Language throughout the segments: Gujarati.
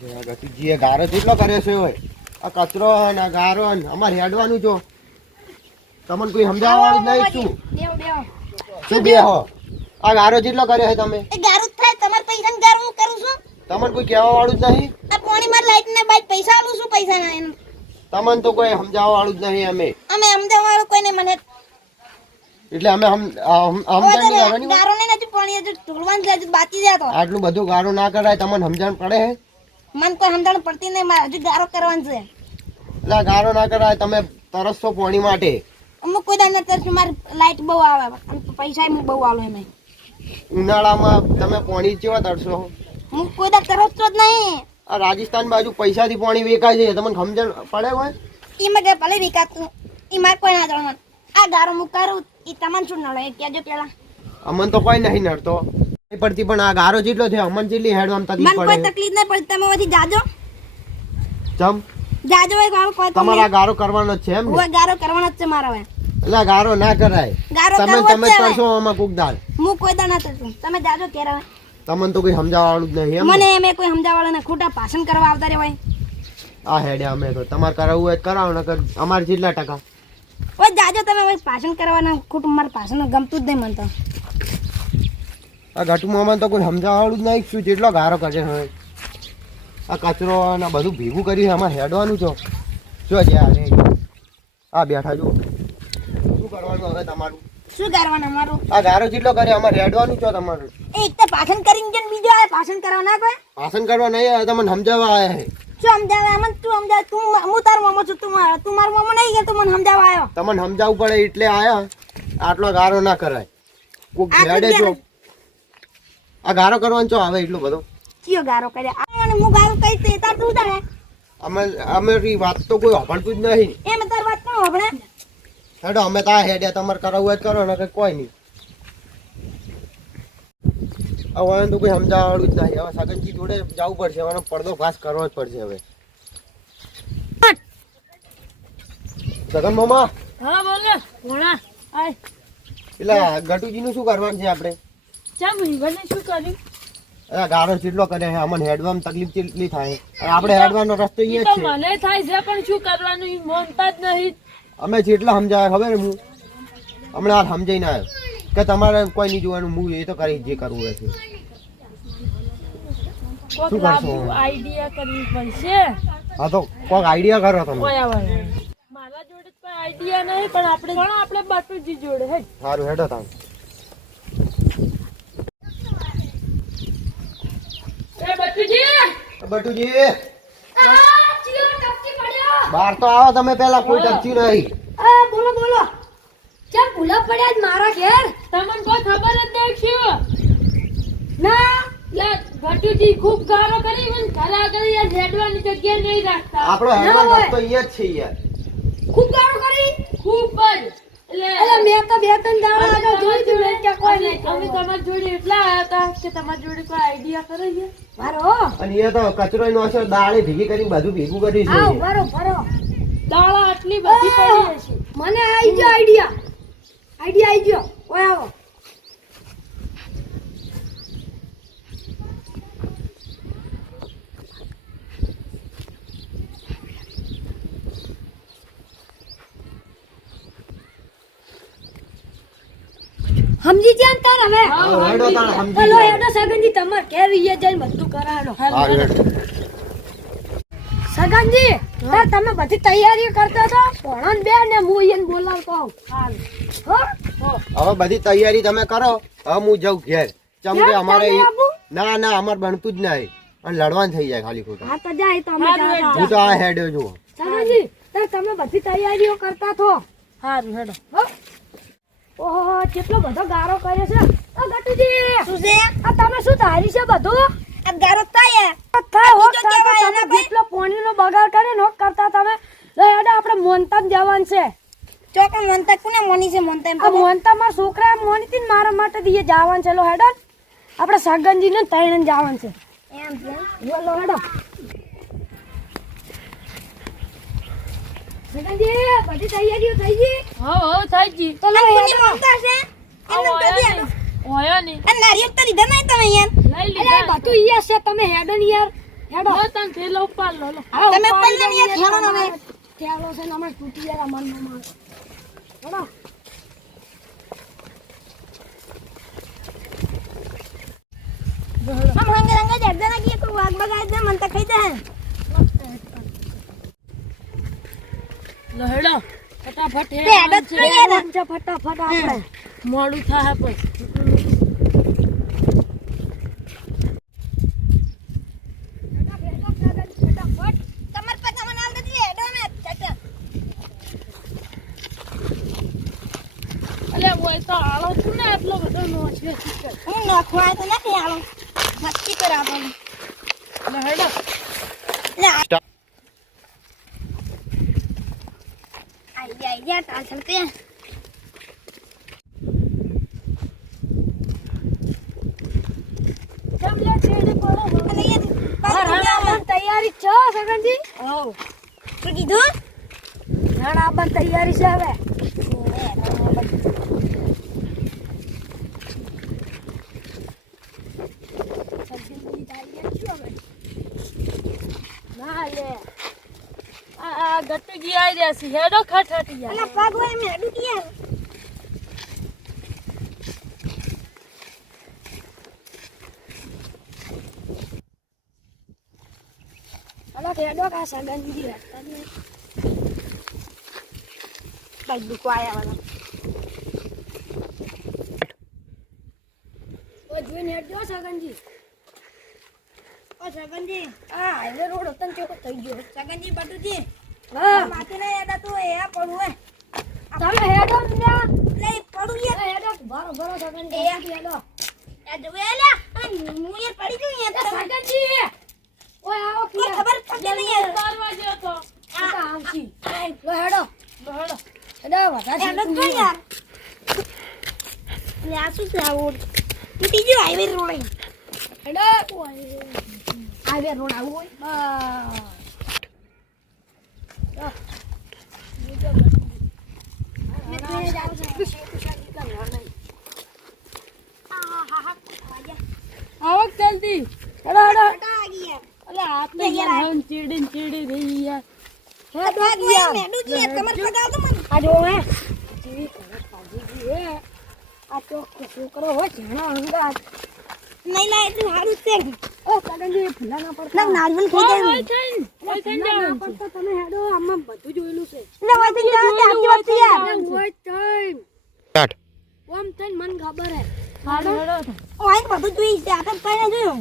ગતિજીએ ગારો જેટલો કર્યો છે હોય આ કચરો ને આ ગારો ને અમારે હેડવાનું જો તમને કોઈ સમજાવવાનું નહીં શું બે હો આ ગારો જેટલો કર્યો છે તમે એ ગારો થાય તમાર પૈસા ને ગારો હું કરું છું તમને કોઈ કહેવા વાળું જ નહીં આ પાણી માં લાઈટ ને બાઈક પૈસા આલું છું પૈસા ના એનું તમને તો કોઈ સમજાવવા વાળું જ નહીં અમે અમદાવાદ વાળું કોઈ ને મને એટલે અમે ગારો ને નથી પાણી હજુ ઢોળવાનું છે હજુ બાકી છે તો આટલું બધું ગારો ના કરાય તમને સમજણ પડે હે મન કોઈ સમજણ પડતી નહીં મારે હજુ ગારો કરવાનું છે એટલે ગારો ના કરાય તમે તરસો પાણી માટે અમુક કોઈ દાન નથી મારે લાઈટ બહુ આવે અને પૈસા હું બહુ આલો એમ ઉનાળામાં તમે પાણી કેવા તરસો હું કોઈ દા કરો જ નહીં આ રાજસ્થાન બાજુ પૈસાથી પાણી વેચાય છે તમને સમજણ પડે હોય એમાં કે ભલે વિકાતું એ મારે કોઈ ના જાણવાનું આ ગારો હું કરું એ તમને શું નડે કહેજો પેલા અમન તો કોઈ નહીં નડતો નહીં પડતી પણ આ ગારો જેટલો છે અમન જેટલી હેડવામાં તકલીફ મને કોઈ તકલીફ નહીં પડતી તમે વધી જાજો ચમ જાજો એ ગારો કોઈ તમારા ગારો કરવાનો જ છે એમ હું ગારો કરવાનો જ છે મારા હવે એટલે ગારો ના કરાય ગારો તમે કરવો તમે જ છે કરશો આમાં કોક દાળ હું કોઈ દા ના કરતું તમે જાજો ક્યારે હવે તમને તો કોઈ સમજાવવાનું જ નહીં એમ મને એમ કોઈ સમજાવવાળા ને ખોટા ભાષણ કરવા આવતા રહેવાય આ હેડે અમે તો તમારે કરાવવું હોય તો કરાવો નકર અમારે જેટલા ટકા ઓય જાજો તમે હવે ભાષણ કરવાના ખોટું મારા ભાષણ ગમતું જ નહીં મને તો આ ઘટુમાં તો કોઈ સમજાવવાનું જ નહીં શું જેટલો ગારો કરે હવે આ કચરો અને બધું ભેગું કરી અમારે હેડવાનું છો શું છે અરે આ બેઠા જો શું કરવાનું હવે તમારું શું કરવાના મારું આ ગારો જેટલો કરે અમારે હેડવાનું છો તમારું એક તો ભાષણ કરીને જન બીજો આવે ભાષણ કરવા ના કોઈ ભાષણ કરવા નહીં આવે તમને સમજાવવા આવ્યા છે શું સમજાવે અમન તું સમજાવ તું હું તાર મામો છું તું મારો મામો નહીં કે તું મને સમજાવવા આવ્યો તમને સમજાવવું પડે એટલે આયા આટલો ગારો ના કરાય કોક હેડે જો આ ગારો કરવાનો છો આવે એટલો બધો કયો ગારો કર્યા અને હું ગારો કહી તે તાર તું તારે અમારી વાત તો કોઈ સાંભળતું જ નહીં એમ તાર વાત કોણ આપણે હેડો અમે તા હેડ્યા તમારે કરાવવું હોય તો કરો ને કોઈ નહીં હવે તો કોઈ સમજાવવાળું જ નહીં હવે સગનજી જોડે જવું પડશે હવે પડદો ફાસ કરવો જ પડશે હવે સગન મામા હા બોલો ભોણા આય એટલે ગટુજીનું શું કરવાનું છે આપણે ચા મુંગને શું કર્યું ગારો જેટલો કરે છે અમને હેડવામાં તકલીફ કેટલી થાય આપણે હેડવાનો રસ્તો અહીંયા જ છે મને થાય છે પણ શું કરવાનું ઈ મોનતા જ નહીં અમે જેટલા સમજાય ખબર હું હમણાં સમજાઈને આવ્યો કે તમારે કોઈ નહીં જોવાનું હું એ તો કરી જે કરવું હોય છે કોક શું કરશો? લાભ આઈડિયા કરવી પડશે હા તો કોઈક આઈડિયા કરો તમે મારા જોડે કોઈ આઈડિયા નહીં પણ આપણે બાટુજી જોડે હે સારું હેડો તમે એ બાટુજી બટુજી બહાર તો આવો તમે પેલા કોઈ ટચી નહીં બોલો બોલો ચા ભૂલા પડ્યા જ મારા ઘેર તમને કોઈ ખબર જ નહીં શું ના યાર બાટુજી ખૂબ ગારો કરી મને ઘરે આગળ યાર હેડવાની જગ્યા નહીં રાખતા આપણો હેડવાનો રસ્તો અહીંયા જ છે યાર ખૂબ ગારો કરી ખૂબ જ એટલે મેં તો બે ત્રણ દાડા આગળ જોઈ તું કે કોઈ નહીં અમે તમારી જોડે એટલા આયા હતા કે તમારી જોડે કોઈ આઈડિયા કરે છે મારો અને એ તો કચરો નો છે દાળે ભેગી કરીને બધું ભેગું કરી છે આવ બરો બરો દાળા આટલી બધી પડી હશે મને આવી ગયો આઈડિયા આવી ગયો ઓય આવો સમજી ગયા ને તાર હવે હેડો તાણ સમજી બોલો જાઓ. હેડો સગનજી તમાર ઘેર વીએ જઈને બધું કરાડો હા, હેડો. સગનજી તાર તમે બધી તૈયારી કરતા હતા ભણન બે ને હું એને બોલાવતો આવું હો હવે બધી તૈયારી તમે કરો હવે હું જાઉં ઘેર ચમ કે અમારે તમે આવું? ના ના અમારે બનતું જ નહીં અને લડવાનું થઈ જાય ખાલી ખોટું હા તો જાય તો અમે જાતા. હું તો આ હેડ્યો છું સગનજી તાર તમે બધી તૈયારીઓ કરતા થો સારું હેડો હો ઓહો કેટલો બધો ગારો કર્યો છે ઓ ગટુજી શું છે આ તમે શું ધારી છે બધું આ ગારો થાય થાય હો તો તમે જેટલો પાણીનો બગાડ કરે નો કરતા તમે લે હેડો આપણે મોનતા જવાનું છે ચોકા મોનતા કોને મોની છે મોનતા એમ મોનતા મારા છોકરા મોની થી મારા માટે દીએ જવાનું છે લો હેડો આપણે સગનજી ને તૈણ જવાનું છે એમ છે લો હેડો સગનજી બધી તૈયારીઓ થઈ ગઈ હા થઈ ગઈ તો લો હેડો મોનતા છે એમને કદી આનો હોયા નહીં આ નારિયેળ તો લીધા નહીં તમે યાર લઈ લીધા અરે બધું ઈ છે તમે હેડો ને યાર હેડો લો તને થેલો ઉપાડ લો લો. તમે પલ્લે ને થેલો નમે થેલો છે ને અમે તૂટી ગયા મન માં હેડો हम हंगे रंगे जड़ ना कि को वाग बगाय दे मन तक खाई दे લો હેડો ફટાફટ તે હેડો છે. જોઈએ ને ફટાફટ આપણે મોડું થાય પછી. કમર પર તમને આલ દેતી હેડો ને ચટ અલે ઓય તો આળો છું ને એટલો બધો નો છે શીખર. હું નખવાય તો નથી આલો નક્કી કર આપણને લો હેડો લે आई जा टाल चलते हैं જમલે છેડે પડો. अरे ये अपन तैयारी छो सगन जी ओ तो कीधुं हां अपन तैयारी छे હવે ના લે આ ગટુજી આઈ રહ્યા છે. હેડો ખટખટી અલા પગ હોય મે અડું કિયા અલા કેડો કા સગન જી હતા ને બાઈ દુકો આયા વાલા ઓ જોઈને હેડો સગનજી ઓ સગનજી આ હાઈવે રોડ ઉતન ચોકો થઈ ગયો સગનજી બટુજી હા માથે ના હેડા તું એ પડું હે તમે હેડો ને લે પડું યાર હેડો બારો બારો સગનજી હેડો એ જોવે લે હું યાર પડી ગયું યાર સગનજી ઓય આવો કે ખબર પડે નહીં યાર 12 વાગ્યો તો. આ આવશી લો હેડો લો હેડો હેડો વગા હેડો તો યાર લે આ શું છે આવો તૂટી ગયો હાઈવે રોડ હેડો હાઈવે રોડ આવો આવો જલ્દી. હેડો હેડો અલે આ તો યાર હમ ચીડી રહી યાર. હેડો ગયા મેડું જી કમર પગાવ તો મને આ જો હે જીવી કમર પાજી ગઈ હે આ તો છોકરો હો જાણો અંગા નહીં લાય એટલું હારું છે ઓ કડંજી ભૂલા ના પડતા ના નારિયેલ થઈ જાય ઓય થઈન જવાનું છે. પડતા તમે હેડો આમાં બધું જોયેલું છે લે હોય થઈ જાય આખી વાત છે યાર હોય થઈન સ્ટાર્ટ ઓમ થઈન મન ખબર હે હેડો હેડો ઓ આઈ બધું જોઈ છે આપણે કઈ ના જોયું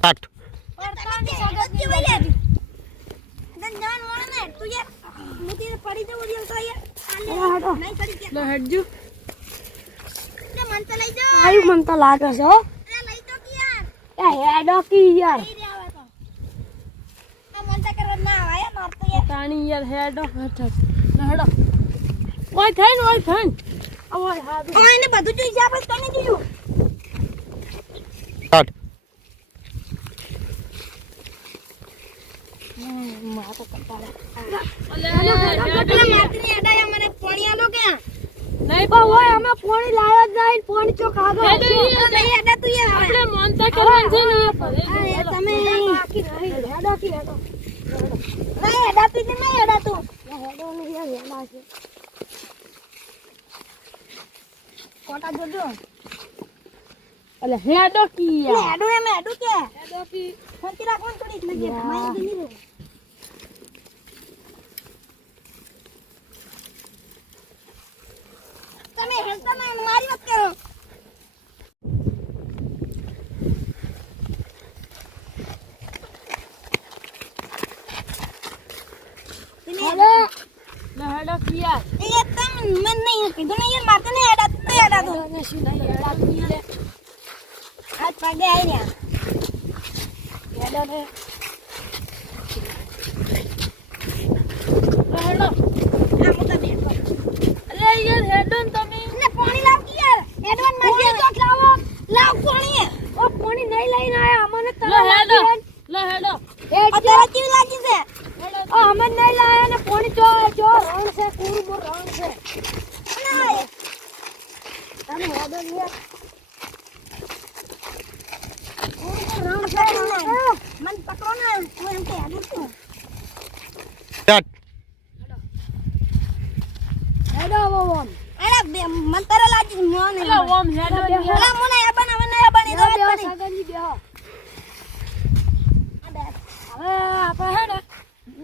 સ્ટાર્ટ લો હેડજો. મન તો લાગે છે હો એ હેડો કી યાર તાણી યાર હેડો ખટખટ. લો હેડો ઓય થઈન ઓય હા બધું જોઈ છે આપણે તને જોયું સ્ટાર્ટ માતો કંટાળે અલે મને પાણી આલો કે નહીં પણ હોય અમે પાણી લાયો જ નહીં પાણી ચોક આગળ હેડો યાર. નહીં હેડા તું યાર આપણે માનતા કરવાની છે ને તમે હેડો કી હેડો નહીં હેડા તું નહીં હેડા તું હેડો નહીં યાર હેડા છે કોટા જોજો અલે હેડો કી યાર. હેડો એમ હેડો કે હેડો કી ફોનથી રાખવાનું થોડી એટલે કે માઈ નહીં રે તમે હેડતા ના મારી વાત કરો હેડો લો હેડો કી યાર. એ તમ મન નહીં કીધું ને યાર મારતે નહીં હેડા તું હેડા તું ને શું નહીં હેડા કી યાર. હાથ પગે આવી રહ્યા હેડો ને લો હેડો. આ મોટા બેન અલે યાર હેડો ને તમે. ને પાણી લાવ કે યાર એડવાન મારી તો લાવો લાવ પાણી ઓ પાણી નહીં લઈને આયા અમને લો હેડો લો હેડો. અત્યારે કેવી લાગી છે હેડો ઓ અમને નહીં લાયા ને પાણી જો રણ છે કુરબો રણ છે અને હેડો લે રામ સાહેબ મન પકડો ને હું એમ કે હેડું છું સ્ટાર્ટ. હેડો બોમ અરે બે મન તારે લાગી મોને એટલે ઓમ હેડો અલા મોને આ બની દો સગનજી બેહો હવે આપણે હે ને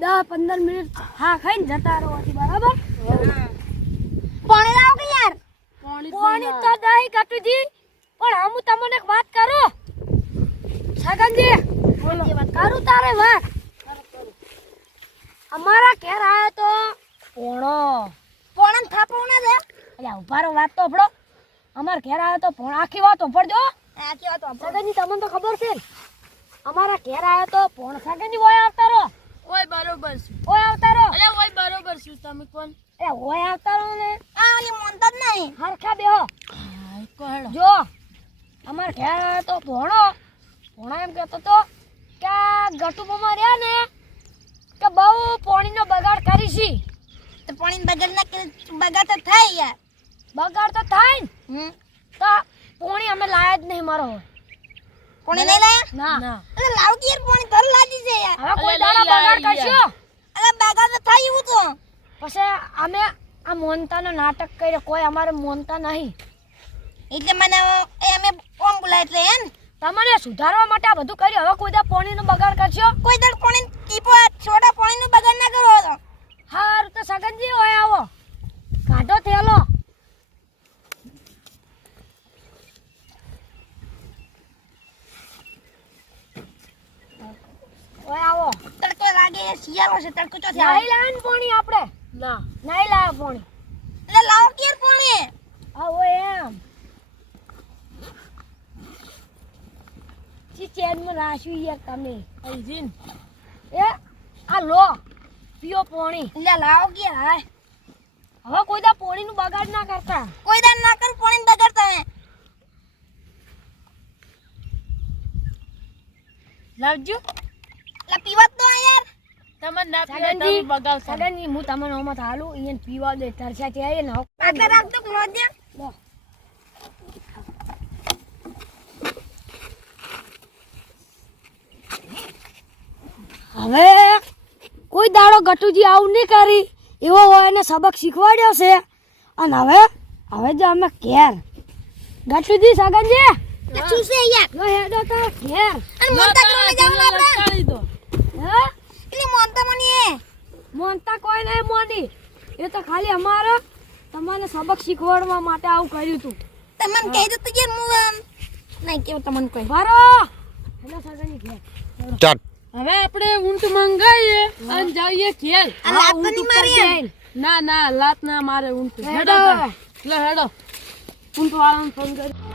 10-15 મિનિટ હા ખાઈને જતા રહો બરાબર પાણી લાવ કે યાર પાણી તો દહીં કટુજી પણ હું તમને એક વાત કરું સગનજી બોલો કરું તારે વાત અમારા ઘેર આયો તો પોણો થાપો ના દે એટલે ઉભારો વાત તો ફળો અમાર ઘેર આયો તો પોણ આખી વાત ફળજો આખી વાત સગનજી તમને તો ખબર છે અમારા ઘેર આયો તો પોણ સગનજી ઓય આવતા રહો ઓય બરોબર છે ઓય આવતા રહો અરે ઓય બરોબર છે તમે કોણ એ ઓય આવતા રહો ને આ ઓલી મોનતા જ નહીં હરખા બેહો હા કો હેડો જો અમાર ઘેર આયો તો ભોણો એમ કહેતો તો કે આ ગટુમાં રહ્યા ને કે બહુ પાણીનો બગાડ કરી છી તો પાણીનો બગાડ તો થાય યાર બગાડ તો થાય ને તો પાણી અમે લાયા જ નહીં મારો પાણી નહીં લાયા ના અરે લાવ કે યાર પાણી ધર લાજી છે યાર હવે કોઈ અરે દાડા લઈ બગાડ આઈ કરશો અરે બગાડ તો થાય એવું તો પછી અમે આ મોનતાનો નાટક કર્યો કોઈ અમારે મોનતા નહીં એટલે મને અમે ઓમ બોલાય એટલે હે ને તમને સુધારવા માટે આ બધું કર્યું હવે કોઈ દા પાણીનો બગાડ કરશો કોઈ દા પાણી ટીપો છોડા પાણીનો બગાડ ના કરો તો હારું તો સગનજી હોય આવો કાઢો થેલો ઓય આવો તડકો લાગે શિયાળો છે તડકો ચો થાય નહીં લાવે ને પાણી આપણે ના નહીં લાવે પાણી એટલે લાવો કેર પાણી આ ઓય એમ ચી ચેનમાં રાખ્યું યાર તમે આઈ જીન એ આ લો પીઓ પાણી એટલે લાવો કે હાય હવે કોઈ દા પાણીનું બગાડ ના કરતા કોઈ દા ના કર પાણી બગાડતા હે લાવજો લા પીવા તો આ યાર તમે ના પીવો તમે બગાવશો સગનજી હું તમને ઓમાં હાલું ઈયન પીવા દે તરસાથી આવીએ ને આગળ રાખ દો ક્લોઝ દે લો હવે કોઈ દાડો ગટુજી આવું નહીં કરી એવો હોય એને સબક શીખવાડ્યો છે અને હવે જો અમે ઘેર ગટુજી સગનજી શું છે યાર લો હેડો તો ઘેર અને મોનતા કરવા જાવ આપણે લટકાવી દો હે એટલે મોનતા મની મોનતા કોઈ નહીં મોની એ તો ખાલી અમારા તમને સબક શીખવાડવા માટે આવું કર્યું તું તમને કહી દો તો યાર હું નહીં કેવું તમને કોઈ બારો હેલો સગનજી ઘેર સ્ટાર્ટ. હવે આપણે ઊંટ મંગાઈએ અને જઈએ ખેલ આ લાત તો નહીં મારી ના લાત ના મારે ઊંટ હેડો. હેડો હેડો ઊંટ વાળાને ફોન કરી